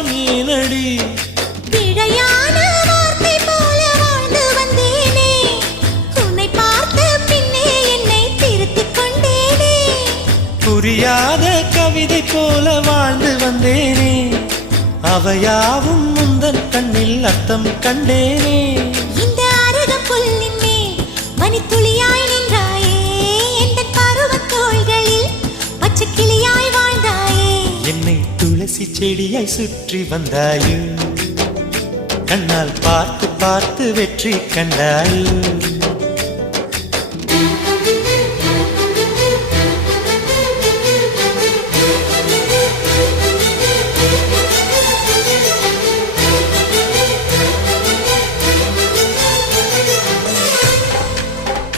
மாற்றம் ஏனடி? பிழையான வார்த்தை போல வாழ்ந்து வந்தேனே, உன்னை பார்த்த பின்னே என்னை திருத்திக் கொண்டேனே. புரியாத கவிதை போல வாழ்ந்து வந்தேனே, அவையாவும் முந்தன் கண்ணில் அர்த்தம் கண்டேனே. இந்த அருகம் புல்லின் மேல் மணித்துளியாய் நின்றாயே, எந்த பருவத் தோள்களில் பச்சை கிளியாய் வாழ்ந்தாயே. என்னை துளசி செடியாய் சுற்றி வந்தாயோ, கண்ணால் பார்த்து பார்த்து வெற்றி கண்டாயோ.